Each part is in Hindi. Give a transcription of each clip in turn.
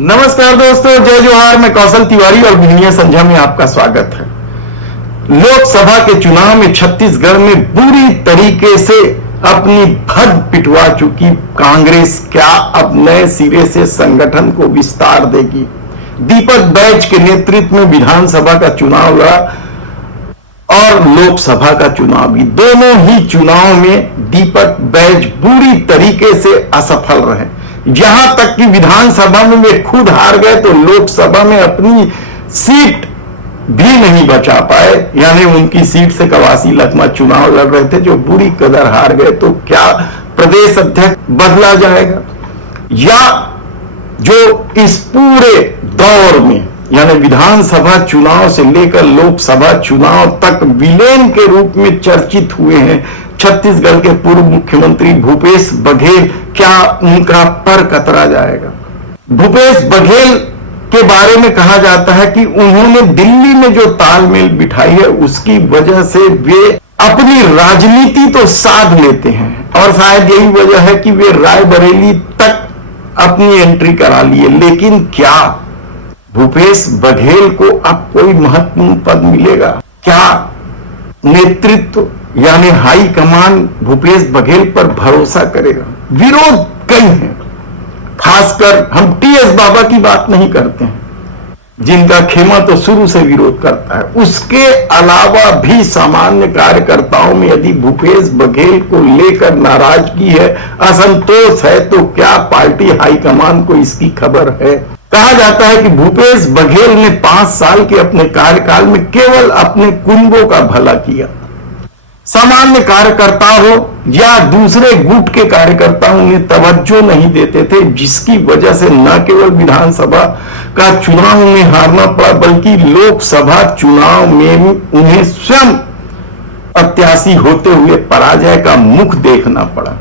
नमस्कार दोस्तों, जय जोहार। मैं कौशल तिवारी और भिनिया संध्या में आपका स्वागत है। लोकसभा के चुनाव में छत्तीसगढ़ में बुरी तरीके से अपनी भद पिटवा चुकी कांग्रेस क्या अब नए सिरे से संगठन को विस्तार देगी? दीपक बैज के नेतृत्व में विधानसभा का चुनाव लड़ा और लोकसभा का चुनाव भी। दोनों ही चुनाव में दीपक बैज बुरी तरीके से असफल रहे। यहां तक कि विधानसभा में वे खुद हार गए तो लोकसभा में अपनी सीट भी नहीं बचा पाए। यानी उनकी सीट से कवासी लखमा चुनाव लड़ रहे थे जो बुरी कदर हार गए। तो क्या प्रदेश अध्यक्ष बदला जाएगा, या जो इस पूरे दौर में यानी विधानसभा चुनाव से लेकर लोकसभा चुनाव तक विलेन के रूप में चर्चित हुए हैं छत्तीसगढ़ के पूर्व मुख्यमंत्री भूपेश बघेल, क्या उनका पर कतरा जाएगा? भूपेश बघेल के बारे में कहा जाता है कि उन्होंने दिल्ली में जो तालमेल बिठाई है उसकी वजह से वे अपनी राजनीति तो साध लेते हैं, और शायद यही वजह है कि वे रायबरेली तक अपनी एंट्री करा लिए। लेकिन क्या भूपेश बघेल को अब कोई महत्वपूर्ण पद मिलेगा? क्या नेतृत्व यानी हाई कमान भूपेश बघेल पर भरोसा करेगा? विरोध कई हैं, खासकर हम टीएस बाबा की बात नहीं करते हैं जिनका खेमा तो शुरू से विरोध करता है। उसके अलावा भी सामान्य कार्यकर्ताओं में यदि भूपेश बघेल को लेकर नाराजगी है, असंतोष है, तो क्या पार्टी हाईकमान को इसकी खबर है? कहा जाता है कि भूपेश बघेल ने 5 साल के अपने कार्यकाल में केवल अपने कुंबों का भला किया। सामान्य कार्यकर्ता हो या दूसरे गुट के कार्यकर्ता उन्हें तवज्जो नहीं देते थे, जिसकी वजह से न केवल विधानसभा का चुनाव में हारना पड़ा बल्कि लोकसभा चुनाव में उन्हें स्वयं प्रत्याशी होते हुए पराजय का मुख देखना पड़ा।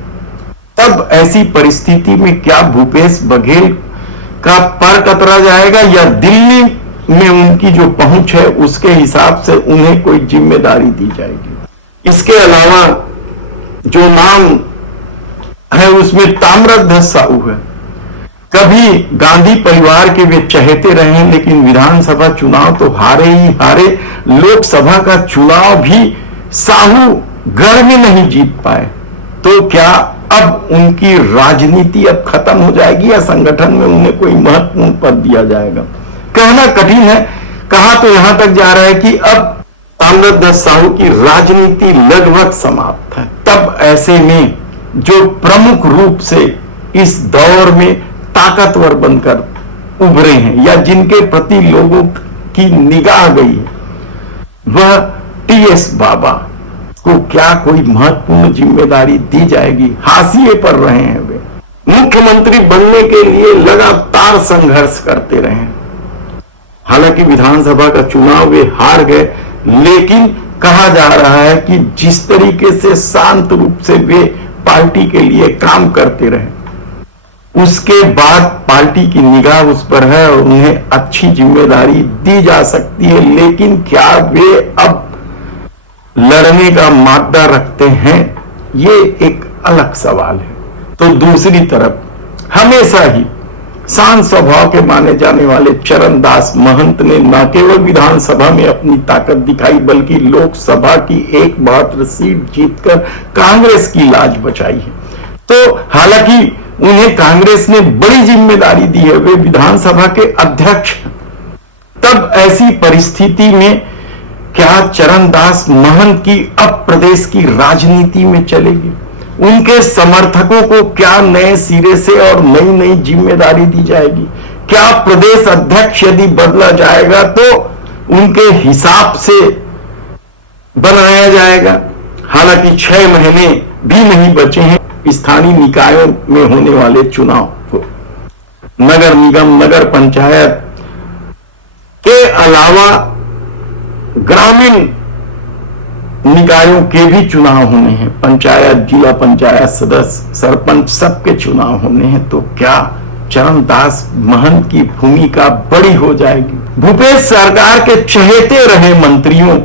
तब ऐसी परिस्थिति में क्या भूपेश बघेल का पर कतरा जाएगा, या दिल्ली में उनकी जो पहुंच है उसके हिसाब से उन्हें कोई जिम्मेदारी दी जाएगी? इसके अलावा जो नाम है उसमें ताम्रध्वज साहू है। कभी गांधी परिवार के वे चहेते रहे, लेकिन विधानसभा चुनाव तो हारे ही हारे। लोकसभा का चुनाव भी साहू गढ़ में नहीं जीत पाए। तो क्या अब उनकी राजनीति अब खत्म हो जाएगी, या संगठन में उन्हें कोई महत्वपूर्ण पद दिया जाएगा? कहना कठिन है। कहा तो यहां तक जा रहा है कि अब ताम्रध्वज साहू की राजनीति लगभग समाप्त है। तब ऐसे में जो प्रमुख रूप से इस दौर में ताकतवर बनकर उभरे हैं या जिनके प्रति लोगों की निगाह गई, वह टीएस बाबा को क्या कोई महत्वपूर्ण जिम्मेदारी दी जाएगी? हाशिए पर रहे हैं वे। मुख्यमंत्री बनने के लिए लगातार संघर्ष करते रहे। हालांकि विधानसभा का चुनाव वे हार गए, लेकिन कहा जा रहा है कि जिस तरीके से शांत रूप से वे पार्टी के लिए काम करते रहे, उसके बाद पार्टी की निगाह उस पर है और उन्हें अच्छी जिम्मेदारी दी जा सकती है। लेकिन क्या वे अब लड़ने का मादा रखते हैं, ये एक अलग सवाल है। तो दूसरी तरफ हमेशा ही शांत स्वभाव के माने जाने वाले चरणदास महंत ने न केवल विधानसभा में अपनी ताकत दिखाई बल्कि लोकसभा की एकमात्र सीट जीतकर कांग्रेस की लाज बचाई है। तो हालांकि उन्हें कांग्रेस ने बड़ी जिम्मेदारी दी है, वे विधानसभा के अध्यक्ष हैं। तब ऐसी परिस्थिति में क्या चरणदास महंत की अब प्रदेश की राजनीति में चलेगी? उनके समर्थकों को क्या नए सिरे से और नई नई जिम्मेदारी दी जाएगी? क्या प्रदेश अध्यक्ष यदि बदला जाएगा तो उनके हिसाब से बनाया जाएगा? हालांकि 6 महीने भी नहीं बचे हैं स्थानीय निकायों में होने वाले चुनाव को। नगर निगम, नगर पंचायत के अलावा ग्रामीण निकायों के भी चुनाव होने हैं। पंचायत, जिला पंचायत सदस्य, सरपंच, सबके चुनाव होने हैं। तो क्या चरणदास महंत की भूमिका बड़ी हो जाएगी? भूपेश सरकार के चहेते रहे मंत्रियों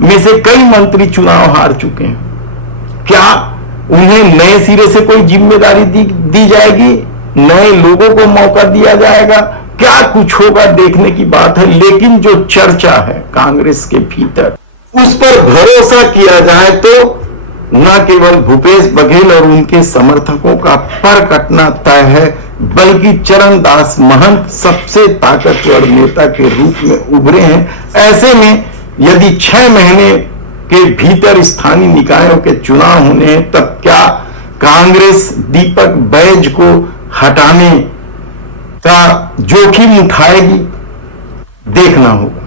में से कई मंत्री चुनाव हार चुके हैं। क्या उन्हें नए सिरे से कोई जिम्मेदारी दी जाएगी? नए लोगों को मौका दिया जाएगा? क्या कुछ होगा देखने की बात है। लेकिन जो चर्चा है कांग्रेस के भीतर, उस पर भरोसा किया जाए तो न केवल भूपेश बघेल और उनके समर्थकों का पर कटना तय है, बल्कि चरणदास महंत सबसे ताकतवर नेता के रूप में उभरे हैं। ऐसे में यदि 6 महीने के भीतर स्थानीय निकायों के चुनाव होने हैं, तब क्या कांग्रेस दीपक बैज को हटाने का जोखिम उठाएगी, देखना होगा।